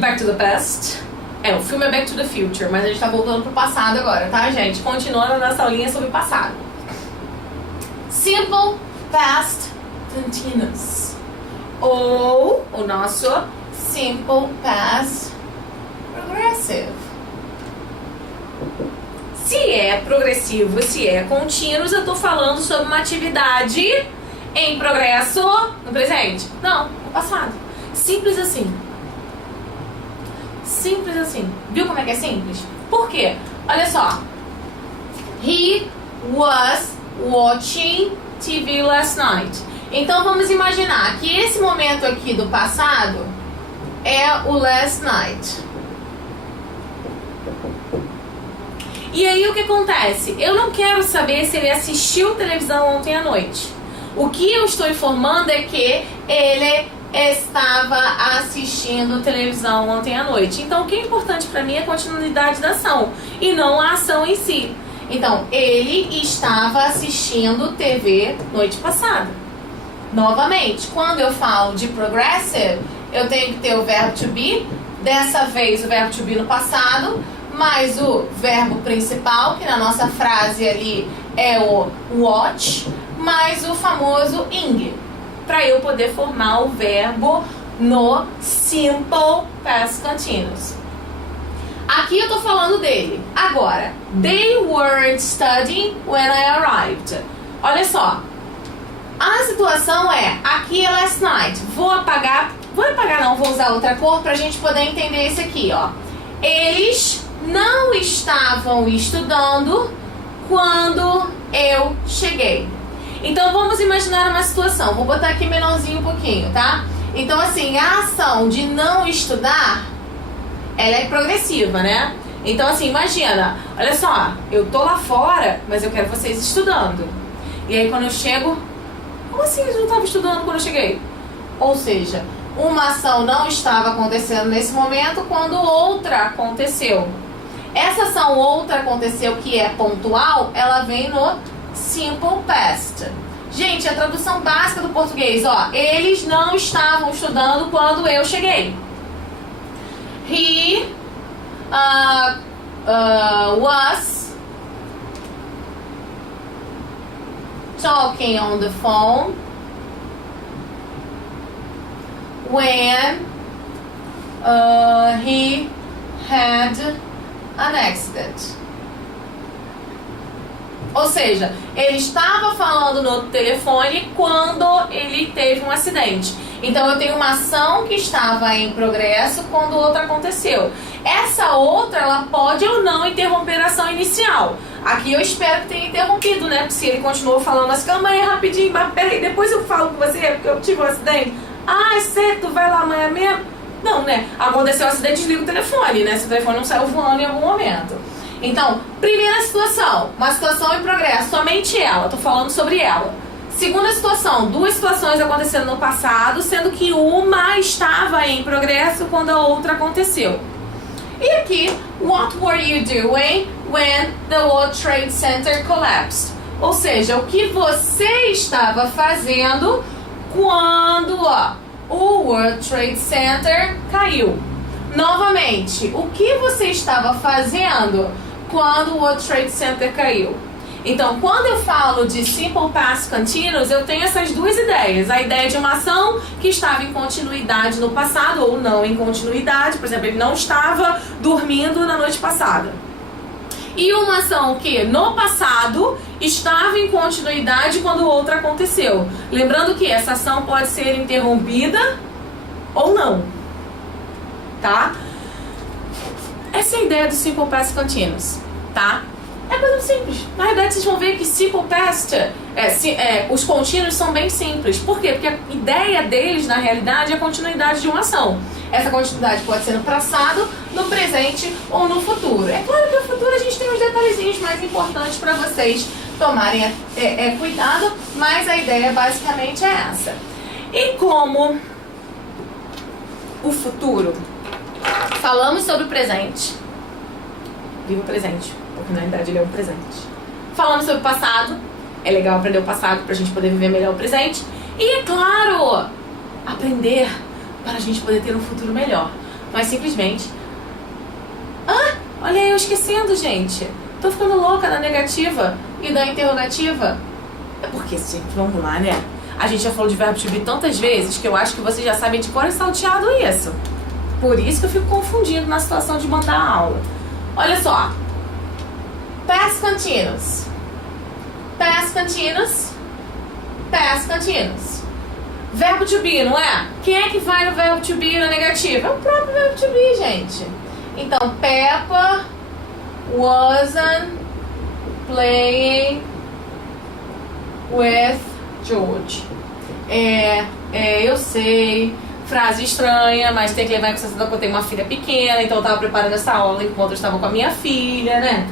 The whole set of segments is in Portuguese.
Back to the Past. O filme é Back to the Future, mas a gente tá voltando pro passado agora, tá, gente? Continuando a nossa aulinha sobre passado. Simple Past Continuous. Ou o nosso Simple Past Progressive. Se é progressivo, se é contínuo, eu tô falando sobre uma atividade em progresso no presente. Não, no passado. Simples assim. Simples assim. Viu como é que é simples? Por quê? Olha só. He was watching TV last night. Então vamos imaginar que esse momento aqui do passado é o last night. E aí o que acontece? Eu não quero saber se ele assistiu televisão ontem à noite. O que eu estou informando é que ele estava assistindo televisão ontem à noite. Então o que é importante para mim é a continuidade da ação e não a ação em si. Então ele estava assistindo TV noite passada. Novamente, quando eu falo de progressive, eu tenho que ter o verbo to be. Dessa vez o verbo to be no passado, mais o verbo principal, que na nossa frase ali é o watch, mais o famoso ing, para eu poder formar o verbo no simple past continuous. Aqui eu tô falando dele. Agora, they weren't studying when I arrived. Olha só, a situação é, aqui é last night. Vou apagar não, vou usar outra cor pra gente poder entender isso aqui, ó. Eles não estavam estudando quando eu cheguei. Então vamos imaginar uma situação. Vou botar aqui menorzinho um pouquinho, tá? Então assim, a ação de não estudar, ela é progressiva, né? Então assim, imagina, olha só, eu tô lá fora, mas eu quero vocês estudando. E aí quando eu chego, como assim eles não estavam estudando quando eu cheguei? Ou seja, uma ação não estava acontecendo nesse momento quando outra aconteceu. Essa ação outra aconteceu que é pontual, ela vem no simple past. Gente, a tradução básica do português, ó, eles não estavam estudando quando eu cheguei. He was talking on the phone when he had an accident. Ou seja, ele estava falando no telefone quando ele teve um acidente. Então eu tenho uma ação que estava em progresso quando outra aconteceu. Essa outra, ela pode ou não interromper a ação inicial. Aqui eu espero que tenha interrompido, né? Porque se ele continuou falando assim, calma aí rapidinho, mas peraí, depois eu falo com você porque eu tive um acidente. Ah, certo, tu vai lá amanhã mesmo? Não, né? Aconteceu um acidente, desliga o telefone, né? Se o telefone não saiu voando em algum momento. Então, primeira situação, uma situação em progresso, somente ela, tô falando sobre ela. Segunda situação, duas situações acontecendo no passado, sendo que uma estava em progresso quando a outra aconteceu. E aqui, what were you doing when the World Trade Center collapsed? Ou seja, o que você estava fazendo quando o World Trade Center caiu. Novamente, o que você estava fazendo quando o World Trade Center caiu? Então, quando eu falo de Simple Past Continuous, eu tenho essas duas ideias. A ideia de uma ação que estava em continuidade no passado ou não em continuidade. Por exemplo, ele não estava dormindo na noite passada. E uma ação que no passado estava em continuidade quando outra aconteceu. Lembrando que essa ação pode ser interrompida ou não. Tá? Essa é a ideia do Simple Past Continuous, tá? É coisa simples. Na verdade, vocês vão ver que Simple Past, os contínuos são bem simples. Por quê? Porque a ideia deles, na realidade, é a continuidade de uma ação. Essa continuidade pode ser no passado, no presente ou no futuro. É claro que no futuro a gente tem uns detalhezinhos mais importantes para vocês tomarem cuidado, mas a ideia basicamente é essa. E como o futuro, falamos sobre o presente. Viva o presente, porque na verdade ele é um presente. Falamos sobre o passado, é legal aprender o passado pra gente poder viver melhor o presente. E é claro, aprender para a gente poder ter um futuro melhor. mas simplesmente... Olha eu esquecendo, gente. Tô ficando louca da negativa e da interrogativa. É porque, gente, vamos lá, né? A gente já falou de verbo to be tantas vezes que eu acho que vocês já sabem de cor e salteado isso. Por isso que eu fico confundindo na situação de mandar a aula. Olha só. Past continuous. Past continuous. Past continuous. Verbo to be, não é? Quem é que vai no verbo to be na negativa? É o próprio verbo to be, gente. Então, Peppa wasn't playing with George. Eu sei, frase estranha, mas tem que levar em consideração que eu tenho uma filha pequena, então eu tava preparando essa aula enquanto eu estava com a minha filha, né?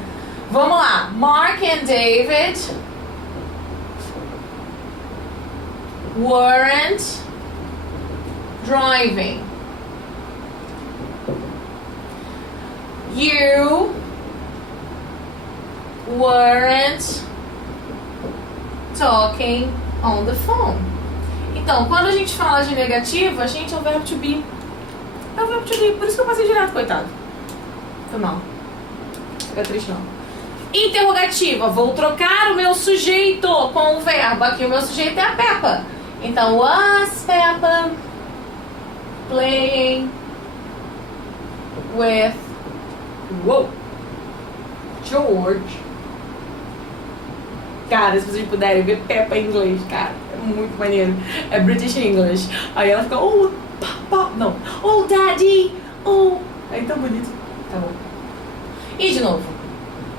Vamos lá. Mark and David weren't driving. You weren't talking on the phone. Então, quando a gente fala de negativa, gente, é o verbo to be. É o verbo to be, por isso que eu passei direto, coitado. Foi mal. Fica triste não. Interrogativa, vou trocar o meu sujeito com o verbo. Aqui o meu sujeito é a Peppa. Então, was Peppa playing with George? Cara, se vocês puderem ver Peppa em inglês, cara, é muito maneiro. É British English. Aí ela fica, oh, papa, não, oh, daddy, oh. É tão bonito. Tá bom. E de novo.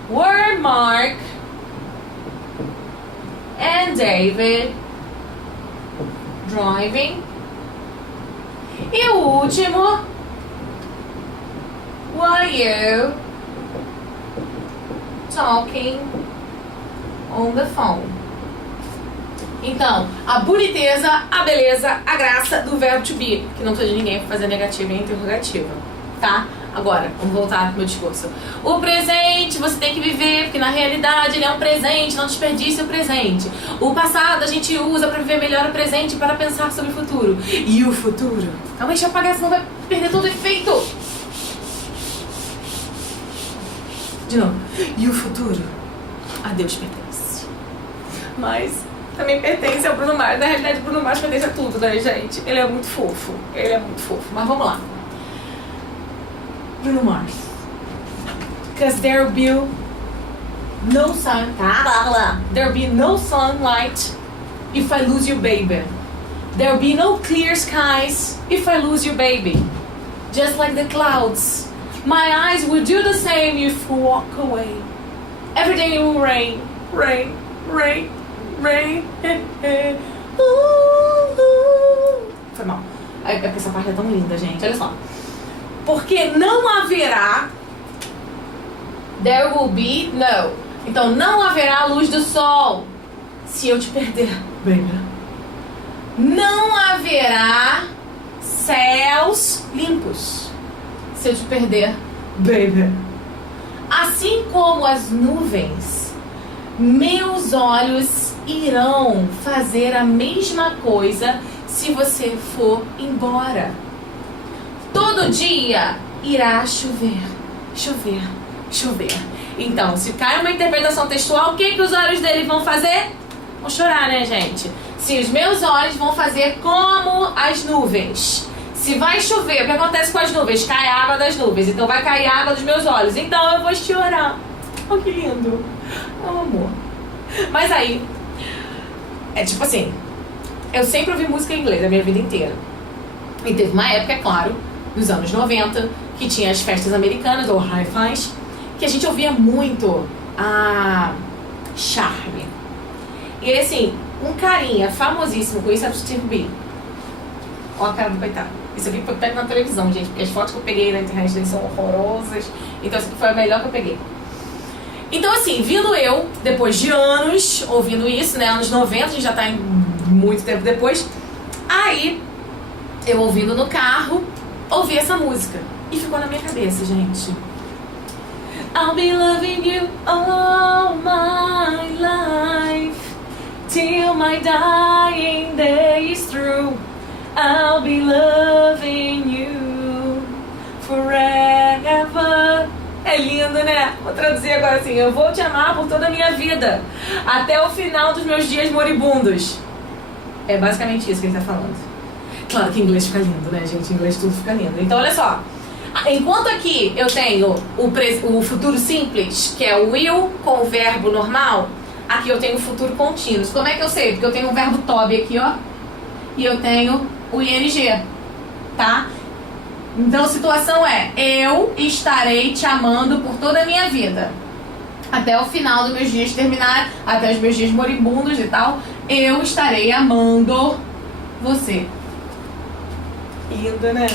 Were Mark and David driving? E o último. Were you talking on the phone? Então, a boniteza, a beleza, a graça do verbo to be, que não precisa de ninguém para fazer negativa e interrogativa, tá? Agora, vamos voltar pro meu discurso. O presente você tem que viver, porque na realidade ele é um presente, não desperdice o presente. O passado a gente usa para viver melhor o presente e para pensar sobre o futuro. E o futuro? Calma aí, deixa eu apagar, senão vai perder todo o efeito. De novo. E o futuro? A Deus pertence. Mas também pertence ao Bruno Mars. Na realidade, o Bruno Mars pertence a tudo, né, gente? Ele é muito fofo. Ele é muito fofo. Mas vamos lá. Bruno Mars. Cause there'll be no sun. There'll be no sunlight if I lose you, baby. There'll be no clear skies if I lose you, baby. Just like the clouds, my eyes will do the same if you walk away. Every day it will rain, rain, rain, rain. Foi mal. É porque essa parte é tão linda, gente. Olha só. Porque não haverá. There will be no. Então não haverá luz do sol se eu te perder, baby. Não haverá céus limpos se eu te perder, baby. Assim como as nuvens, meus olhos irão fazer a mesma coisa se você for embora. Todo dia irá chover, chover, chover. Então, se cai uma interpretação textual, o que os olhos dele vão fazer? Vão chorar, né, gente? Se os meus olhos vão fazer como as nuvens. Se vai chover, o que acontece com as nuvens? Cai água das nuvens, então vai cair água dos meus olhos. Então eu vou chorar. Oh, que lindo. Oh, amor. Mas aí, é tipo assim, eu sempre ouvi música em inglês a minha vida inteira. E teve uma época, é claro, nos anos 90, que tinha as festas americanas, ou hi-fis, que a gente ouvia muito a Charme. E assim, um carinha famosíssimo com isso é o Steve B. Ó a cara do coitado. Isso aqui foi pego na televisão, gente, porque as fotos que eu peguei na internet deles são horrorosas. Então isso aqui foi a melhor que eu peguei. Então assim, vindo eu, depois de anos ouvindo isso, né, anos 90, a gente já tá em muito tempo depois, aí eu ouvindo no carro, ouvi essa música e ficou na minha cabeça, gente. I'll be loving you all my life, till my dying day is through. I'll be loving you Ai, lindo, né? Vou traduzir agora assim: eu vou te amar por toda a minha vida, até o final dos meus dias moribundos. É basicamente isso que ele tá falando. Claro que em inglês fica lindo, né, gente? Em inglês tudo fica lindo. Então, olha só. Enquanto aqui eu tenho o futuro simples, que é o will com o verbo normal, aqui eu tenho o futuro contínuo. Como é que eu sei? Porque eu tenho o verbo to be aqui, ó, e eu tenho o ing, tá? Então a situação é: eu estarei te amando por toda a minha vida, até o final dos meus dias terminar, até os meus dias moribundos e tal, eu estarei amando você. Lindo, né?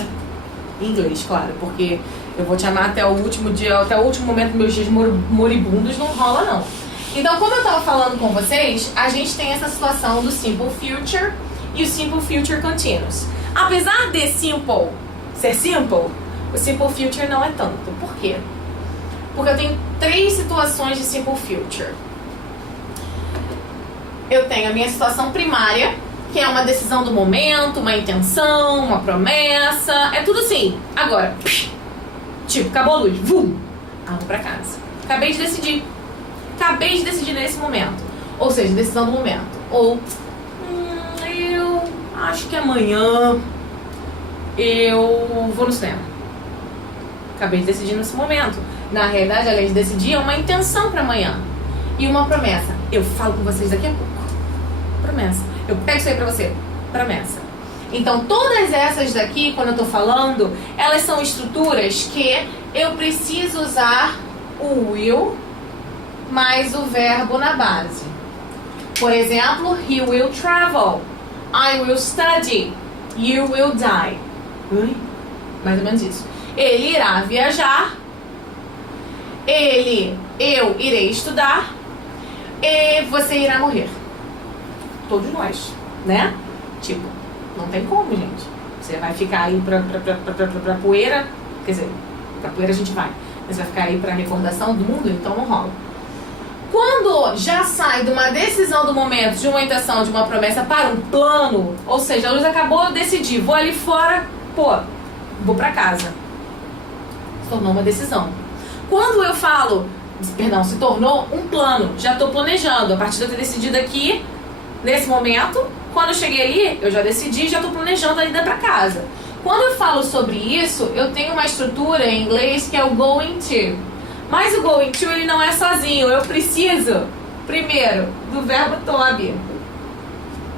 Em inglês, claro, porque eu vou te amar até o último dia, até o último momento dos meus dias moribundos, não rola não. Então, como eu tava falando com vocês, a gente tem essa situação do simple future e o simple future continuous. Apesar de simple ser simple, o simple future não é tanto. Por quê? Porque eu tenho 3 situações de simple future. Eu tenho a minha situação primária, que é uma decisão do momento, uma intenção, uma promessa, é tudo assim. Agora, tipo, acabou a luz, vum, vou pra casa. Acabei de decidir nesse momento. Ou seja, decisão do momento. Ou, eu acho que amanhã eu vou no cinema. Acabei de decidir nesse momento. Na realidade, além de decidir, é uma intenção pra amanhã. E uma promessa. Eu falo com vocês daqui a pouco. Promessa. Eu pego isso aí pra você. Promessa. Então, todas essas daqui, quando eu tô falando, elas são estruturas que eu preciso usar o will mais o verbo na base. Por exemplo, he will travel. I will study. You will die. Mais ou menos isso. Ele irá viajar. Eu irei estudar. E você irá morrer. Todos nós, né? Tipo, não tem como, gente. Você vai ficar aí pra poeira. Quer dizer, pra poeira a gente vai. Mas vai ficar aí pra recordação do mundo, então não rola. Quando já sai de uma decisão do momento, de uma intenção, de uma promessa para um plano, ou seja, a luz acabou de decidir, vou ali fora, vou pra casa. Se tornou uma decisão. Quando eu falo, se tornou um plano, já tô planejando, a partir de eu ter decidido aqui, nesse momento, quando eu cheguei ali, eu já decidi, já tô planejando a ida pra casa. Quando eu falo sobre isso, eu tenho uma estrutura em inglês que é o going to. Mas o going to, ele não é sozinho. Eu preciso, primeiro, do verbo to be.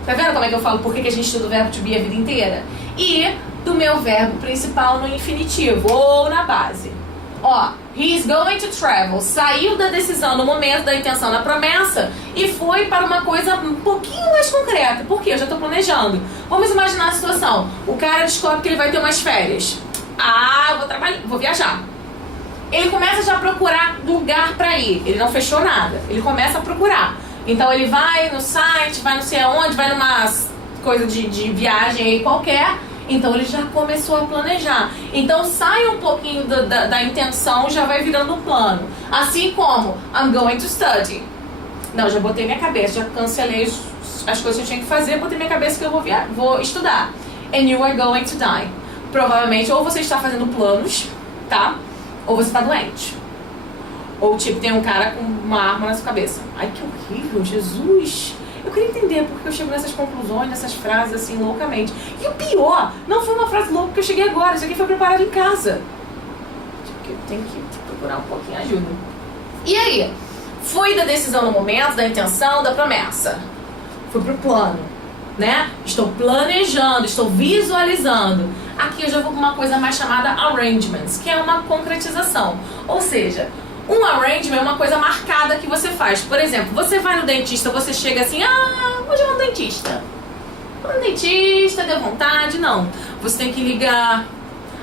Tá vendo como é que eu falo por que a gente estuda o verbo to be a vida inteira? E do meu verbo principal no infinitivo, ou na base. Ó, he's going to travel. Saiu da decisão no momento, da intenção, na promessa, e foi para uma coisa um pouquinho mais concreta. Por quê? Eu já tô planejando. Vamos imaginar a situação. O cara descobre que ele vai ter umas férias. Eu vou trabalhar, vou viajar. Ele começa já a procurar lugar pra ir. Ele não fechou nada. Ele começa a procurar. Então ele vai no site, vai não sei aonde, vai numa coisa de viagem aí qualquer. Então ele já começou a planejar. Então sai um pouquinho da intenção, já vai virando um plano. Assim como I'm going to study. Não, já botei minha cabeça, já cancelei as coisas que eu tinha que fazer, botei minha cabeça que eu vou estudar. And you are going to die. Provavelmente ou você está fazendo planos, tá? Ou você tá doente. Ou tipo, tem um cara com uma arma na sua cabeça. Ai, que horrível, Jesus. Eu queria entender porque eu chego nessas conclusões, nessas frases assim, loucamente. E o pior, não foi uma frase louca que eu cheguei agora. Isso aqui foi preparado em casa. Eu tenho que procurar um pouquinho de ajuda. E aí? Fui da decisão no momento, da intenção, da promessa. Fui pro plano, né? Estou planejando, estou visualizando. Aqui eu já vou com uma coisa mais chamada arrangements, que é uma concretização. Ou seja, um arrangement é uma coisa marcada que você faz. Por exemplo, você vai no dentista, você chega assim, hoje eu vou no dentista. Vou no dentista, deu vontade. Não. Você tem que ligar,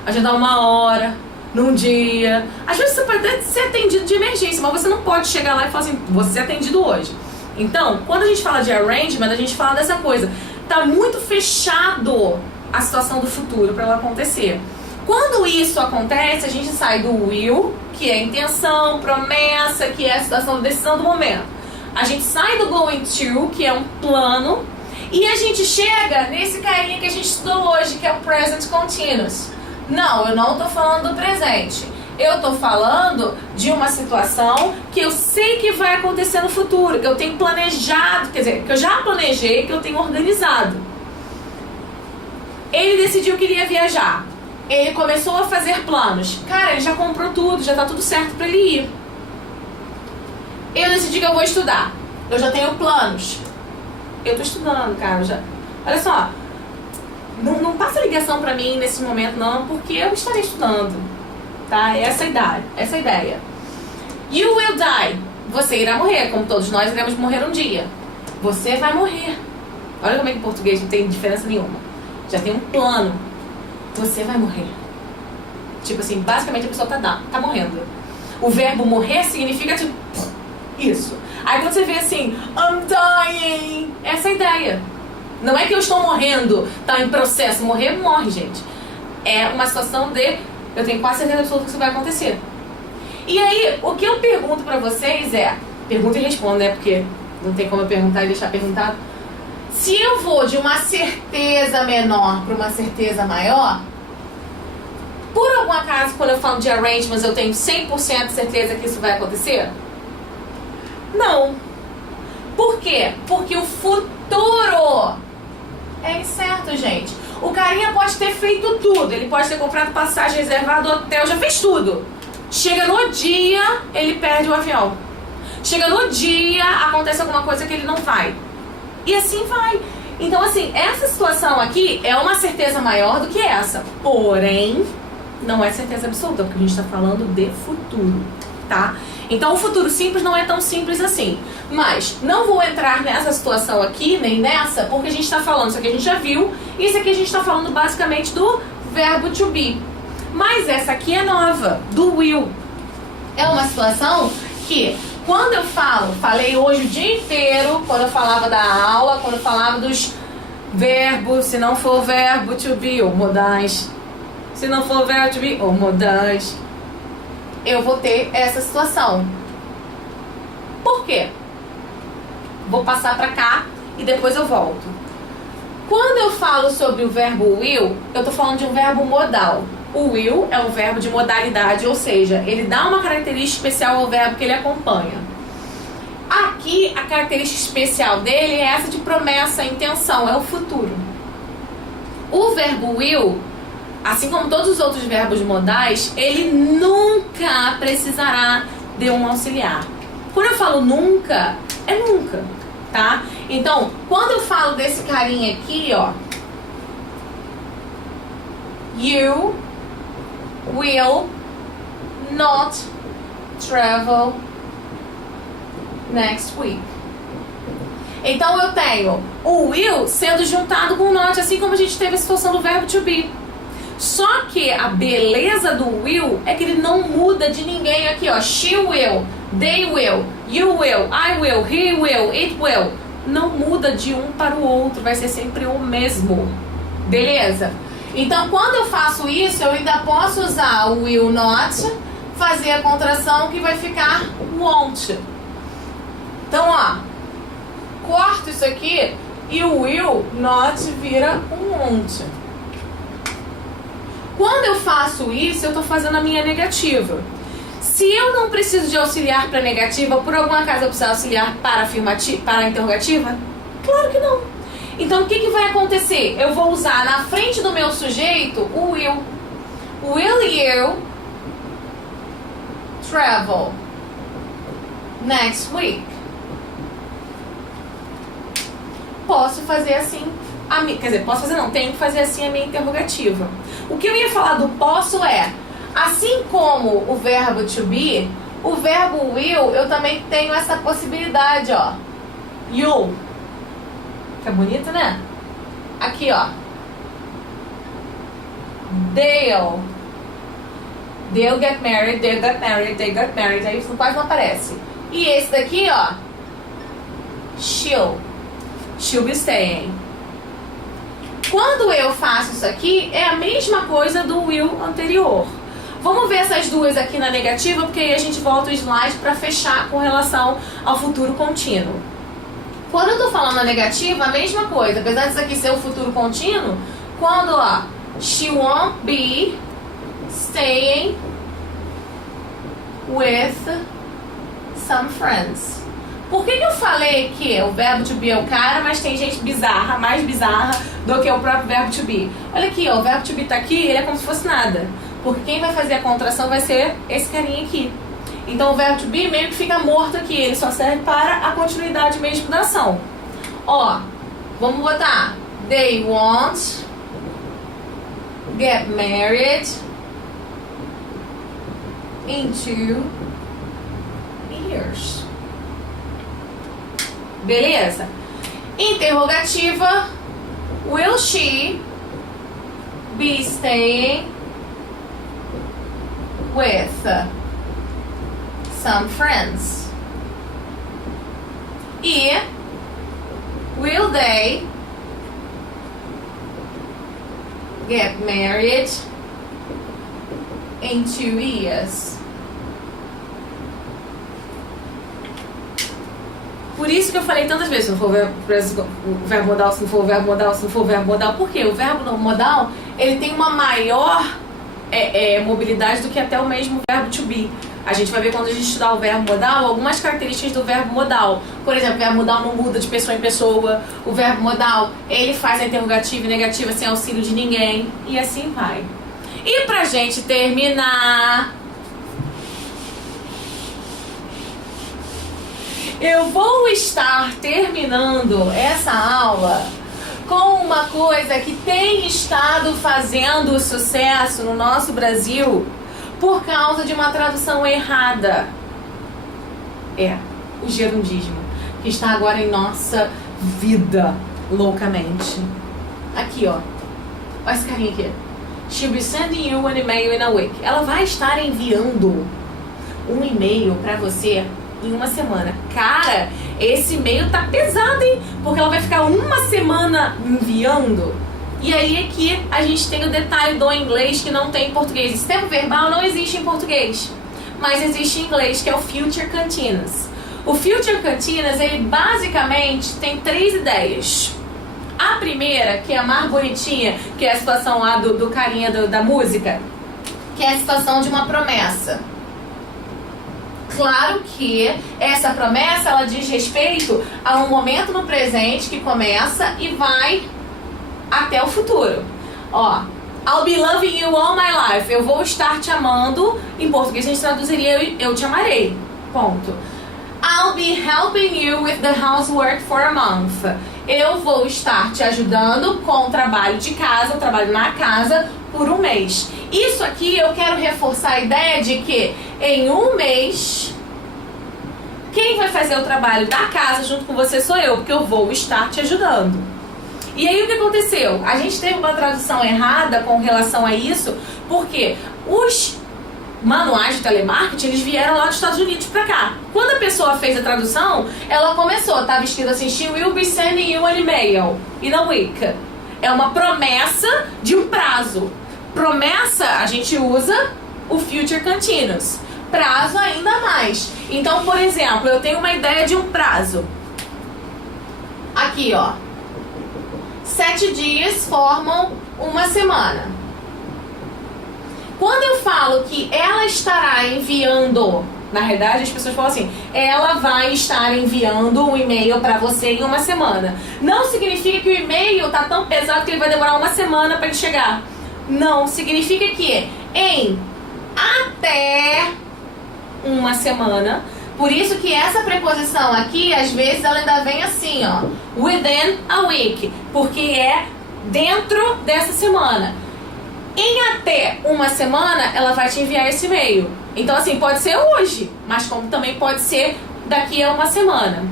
agendar uma hora, num dia. Às vezes você pode até ser atendido de emergência, mas você não pode chegar lá e falar assim, vou ser atendido hoje. Então, quando a gente fala de arrangement, a gente fala dessa coisa. Tá muito fechado a situação do futuro para ela acontecer. Quando isso acontece, a gente sai do will, que é intenção, promessa, que é a situação, decisão do momento. A gente sai do going to, que é um plano, e a gente chega nesse carinha que a gente estudou hoje, que é o present continuous. Não, eu não tô falando do presente. Eu tô falando de uma situação que eu sei que vai acontecer no futuro, que eu tenho planejado, quer dizer, que eu já planejei, que eu tenho organizado. Ele decidiu que iria viajar. Ele começou a fazer planos. Cara, ele já comprou tudo, já tá tudo certo pra ele ir. Eu decidi que eu vou estudar. Eu já tenho planos. Eu tô estudando, cara. Já... Olha só. Não passa ligação pra mim nesse momento, não, porque eu estarei estudando. Tá? Essa é a ideia. You will die. Você irá morrer, como todos nós iremos morrer um dia. Você vai morrer. Olha como é que em português não tem diferença nenhuma. Já tem um plano. Você vai morrer. Tipo assim, basicamente a pessoa tá morrendo. O verbo morrer significa tipo... Isso. Aí quando você vê assim, I'm dying. Essa é a ideia. Não é que eu estou morrendo, tá em processo. Morrer, morre, gente. É uma situação de... Eu tenho quase certeza absoluta que isso vai acontecer. E aí, o que eu pergunto pra vocês é... Pergunta e respondo, né? Porque não tem como eu perguntar e deixar perguntado. Se eu vou de uma certeza menor para uma certeza maior, por algum acaso, quando eu falo de arrangements, eu tenho 100% de certeza que isso vai acontecer? Não. Por quê? Porque o futuro é incerto, gente. O carinha pode ter feito tudo. Ele pode ter comprado passagem, reservado hotel, já fez tudo. Chega no dia, ele perde o avião. Chega no dia, acontece alguma coisa que ele não vai. E assim vai. Então, assim, essa situação aqui é uma certeza maior do que essa. Porém, não é certeza absoluta, porque a gente está falando de futuro, tá? Então, o futuro simples não é tão simples assim. Mas, não vou entrar nessa situação aqui, nem nessa, porque a gente está falando, isso aqui a gente já viu, e isso aqui a gente está falando basicamente do verbo to be. Mas essa aqui é nova, do will. É uma situação que... Quando eu falei hoje o dia inteiro, quando eu falava da aula, quando eu falava dos verbos, se não for verbo to be, ou modais. Se não for verbo to be, ou modais. Eu vou ter essa situação. Por quê? Vou passar pra cá e depois eu volto. Quando eu falo sobre o verbo will, eu tô falando de um verbo modal. O will é um verbo de modalidade, ou seja, ele dá uma característica especial ao verbo que ele acompanha. Aqui, a característica especial dele é essa de promessa, intenção, é o futuro. O verbo will, assim como todos os outros verbos modais, ele nunca precisará de um auxiliar. Quando eu falo nunca, é nunca, tá? Então, quando eu falo desse carinha aqui, ó, you will not travel next week. Então eu tenho o will sendo juntado com o not, assim como a gente teve a situação do verbo to be. Só que a beleza do will é que ele não muda de ninguém aqui, ó. She will, they will, you will, I will, he will, it will. Não muda de um para o outro, vai ser sempre o mesmo. Beleza? Então, quando eu faço isso, eu ainda posso usar o will not, fazer a contração que vai ficar won't. Então, ó, corto isso aqui e o will not vira um won't. Quando eu faço isso, eu estou fazendo a minha negativa. Se eu não preciso de auxiliar para negativa, por algum acaso eu preciso auxiliar para afirmativa, para a interrogativa? Claro que não. Então, o que vai acontecer? Eu vou usar na frente do meu sujeito o will. Will you travel next week? Posso fazer assim, quer dizer, posso fazer não, tenho que fazer assim a minha interrogativa. O que eu ia falar do posso é, assim como o verbo to be, o verbo will, eu também tenho essa possibilidade, ó. You. Fica bonito, né? Aqui, ó. They'll get married, they got married, they got married. Aí isso quase não aparece. E esse daqui, ó. She'll be staying. Quando eu faço isso aqui, é a mesma coisa do will anterior. Vamos ver essas duas aqui na negativa, porque aí a gente volta o slide para fechar com relação ao futuro contínuo. Quando eu tô falando a negativa, a mesma coisa. Apesar disso aqui ser o futuro contínuo, quando, ó, she won't be staying with some friends. Por que eu falei que o verbo to be é o cara, mas tem gente bizarra, mais bizarra do que o próprio verbo to be? Olha aqui, ó, o verbo to be tá aqui, ele é como se fosse nada. Porque quem vai fazer a contração vai ser esse carinha aqui. Então o verbo to be meio que fica morto aqui, ele só serve para a continuidade mesmo da ação. Ó, vamos botar they won't get married in 2 years. Beleza? Interrogativa. Will she be staying with some friends? E will they get married in 2 years? Por isso que eu falei tantas vezes, se não for o verbo modal, se não for o verbo modal, se não for o verbo modal. Por quê? O verbo modal, ele tem uma maior mobilidade do que até o mesmo verbo to be. A gente vai ver quando a gente estudar o verbo modal, algumas características do verbo modal. Por exemplo, o verbo modal não muda de pessoa em pessoa. O verbo modal, ele faz a interrogativa e negativa sem auxílio de ninguém. E assim vai. E pra gente terminar, eu vou estar terminando essa aula com uma coisa que tem estado fazendo sucesso no nosso Brasil por causa de uma tradução errada. O gerundismo, que está agora em nossa vida loucamente. Aqui, ó. Olha esse carinha aqui. She'll be sending you an email in a week. Ela vai estar enviando um e-mail pra você em uma semana. Cara, esse e-mail tá pesado, hein? Porque ela vai ficar uma semana enviando. E aí é que a gente tem o detalhe do inglês que não tem em português. Esse tempo verbal não existe em português, mas existe em inglês, que é o future continuous. O future continuous, ele basicamente tem 3 ideias. A primeira, que é a mais bonitinha, que é a situação lá do carinha da música, que é a situação de uma promessa. Claro que essa promessa, ela diz respeito a um momento no presente que começa e vai até o futuro. Ó, I'll be loving you all my life. Eu vou estar te amando. Em português a gente traduziria eu te amarei. Ponto. I'll be helping you with the housework for a month. Eu vou estar te ajudando com o trabalho de casa, o trabalho na casa, por um mês. Isso aqui eu quero reforçar a ideia de que em um mês, quem vai fazer o trabalho da casa junto com você sou eu, porque eu vou estar te ajudando. E aí o que aconteceu? A gente teve uma tradução errada com relação a isso, porque os manuais de telemarketing, eles vieram lá dos Estados Unidos pra cá. Quando a pessoa fez a tradução, ela começou, tá vestido assim, she will be sending you an email in a week. É uma promessa de um prazo. Promessa, a gente usa o future continuous. Prazo ainda mais. Então, por exemplo, eu tenho uma ideia de um prazo. Aqui, ó. 7 dias formam uma semana. Quando eu falo que ela estará enviando, na realidade as pessoas falam assim, ela vai estar enviando um e-mail para você em uma semana. Não significa que o e-mail tá tão pesado que ele vai demorar uma semana para ele chegar. Não, significa que em até uma semana. Por isso que essa preposição aqui, às vezes ela ainda vem assim, ó, within a week, porque é dentro dessa semana. Em até uma semana, ela vai te enviar esse e-mail. Então, assim, pode ser hoje, mas como também pode ser daqui a uma semana.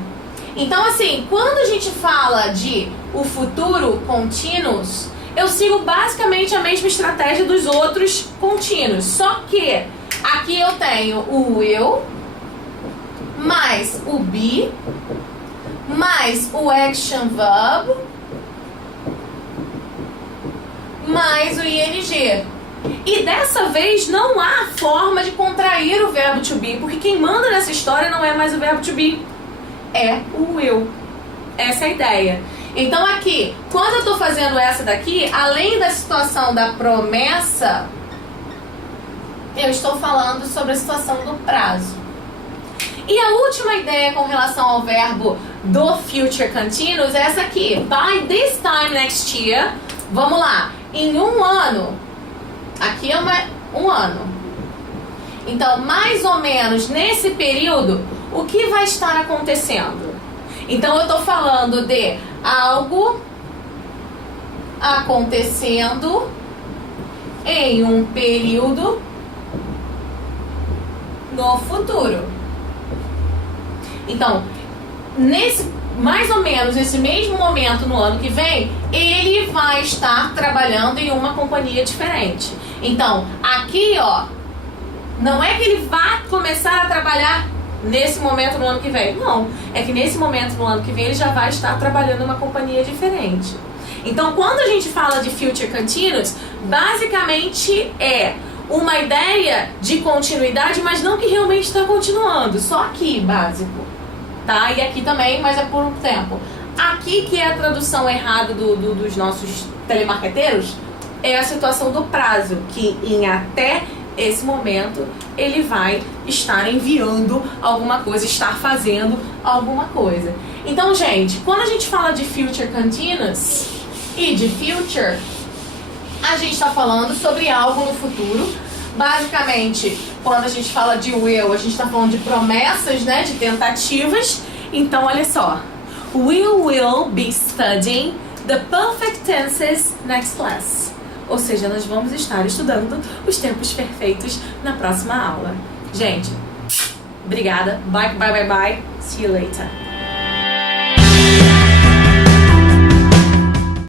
Então, assim, quando a gente fala de o futuro continuous, eu sigo basicamente a mesma estratégia dos outros contínuos. Só que aqui eu tenho o will, mais o be, mais o action verb, mais o ing. E dessa vez não há forma de contrair o verbo to be, porque quem manda nessa história não é mais o verbo to be, é o will. Essa é a ideia. Então aqui, quando eu tô fazendo essa daqui, além da situação da promessa, eu estou falando sobre a situação do prazo. E a última ideia com relação ao verbo do future continuous é essa aqui. By this time next year, vamos lá, em um ano, aqui é um ano. Então, mais ou menos nesse período, o que vai estar acontecendo? Então, eu estou falando de algo acontecendo em um período no futuro. Então, mais ou menos nesse mesmo momento no ano que vem, ele vai estar trabalhando em uma companhia diferente. Então, aqui, ó, não é que ele vai começar a trabalhar nesse momento no ano que vem. Não, é que nesse momento no ano que vem ele já vai estar trabalhando em uma companhia diferente. Então, quando a gente fala de future continuous, basicamente é uma ideia de continuidade, mas não que realmente está continuando, só aqui, básico. Tá? E aqui também, mas é por um tempo. Aqui que é a tradução errada dos nossos telemarqueteiros, é a situação do prazo, que em até esse momento ele vai estar enviando alguma coisa, estar fazendo alguma coisa. Então, gente, quando a gente fala de future continuous e de future, a gente está falando sobre algo no futuro. Basicamente, quando a gente fala de will, a gente está falando de promessas, né, de tentativas. Então, olha só. We will be studying the perfect tenses next class. Ou seja, nós vamos estar estudando os tempos perfeitos na próxima aula. Gente, obrigada. Bye, bye, bye, bye. See you later.